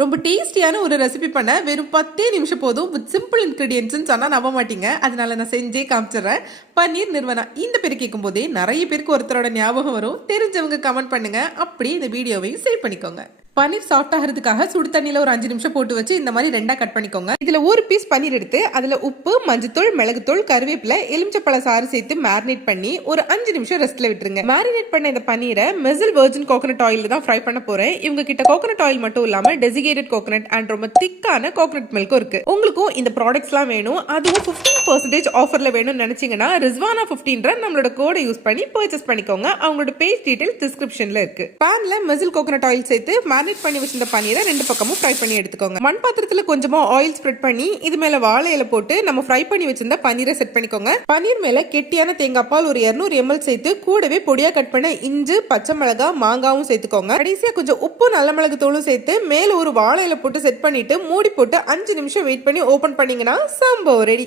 ரொம்ப டேஸ்டியான ஒரு ரெசிபி பண்ண வெறும் 10 நிமிஷம் போதும் வித் சிம்பிள் இன்கிரீடியன்ட்ஸ்னு சொன்னால் நம்ப மாட்டீங்க. அதனால நான் செஞ்சே காமிச்சிடுறேன். பன்னீர் நிறுவனா இந்த பேர் கேட்கும் போதே நிறைய பேருக்கு ஒருத்தரோட ஞாபகம் வரும். தெரிஞ்சவங்க கமெண்ட் பண்ணுங்க. அப்படியே இந்த வீடியோவையும் சேவ் பண்ணிக்கோங்க. பன்னீர் சாஃப்ட் ஆகிறதுக்காக சுடு தண்ணியில் ஒரு 5 நிமிஷம் போட்டு வச்சு இந்த மாதிரி ரெண்டா கட் பண்ணிக்கோங்க. இதுல ஒரு பீஸ் பன்னீர் எடுத்து அதுல உப்பு, மஞ்சத்தூள், மிளகுத்தூள், கருவேப்பிலை, எலுமிச்சப்பழ சாறு சேர்த்து மேரினேட் பண்ணி ஒரு 5 நிமிஷம் ரெஸ்ட்ல விட்டுருங்க. மேரினேட் பண்ண இந்த பன்னீரை மெசில் வெர்ஜின் கோகனட் ஆயில் தான் ஃப்ரை பண்ண போறேன். இவங்க கிட்ட கோகனட் ஆயில் மட்டும் இல்லாம டெசிகேட்டட் கோகனட் அண்ட் ரொம்ப திக்கான கோகனட் மில்க்கும் இருக்கு. உங்களுக்கும் இந்த ப்ராடக்ட்ஸ் எல்லாம் வேணும், அதுவும் 15% ஆஃபர்ல வேணும்னு நினைச்சீங்கன்னா ரிஸ்வானா 15 நம்மளோட கோடை யூஸ் பண்ணி பர்ச்சேஸ் பண்ணிக்கோங்க. அவங்களோட பேஜ் டீடைல் டிஸ்கிரிப்ஷன்ல இருக்கு. பேன்ல மெசில் கோகனட் ஆயில் சேர்த்து மேரினேட் பண்ணி வச்சிருந்த பன்னீரை ரெண்டு பக்கமும் ஃப்ரை பண்ணி எடுத்துக்கோங்க. மண் பாத்திரத்துல கொஞ்சமா ஆயில் ஸ்ப்ரெட் பண்ணி இது மேல வாழை இலை போட்டு நம்ம ஃப்ரை பண்ணி வச்சிருந்த பன்னீரை செட் பண்ணிக்கோங்க. பன்னீர் மேல கெட்டியான தேங்காய் பால் ஒரு 200 ml சேர்த்து கூடவே பொடியா கட் பண்ண இஞ்சி, பச்சை மிளகாய், மாங்காவும் சேர்த்துக்கோங்க. கடைசியா கொஞ்சம் உப்பு, நல்ல மிளகு தூளும் சேர்த்து மேல ஒரு வாழை இலை போட்டு செட் பண்ணிட்டு மூடி போட்டு 5 நிமிஷம் வெயிட் பண்ணி ஓபன் பண்ணீங்கன்னா சம்பவம் ரெடி.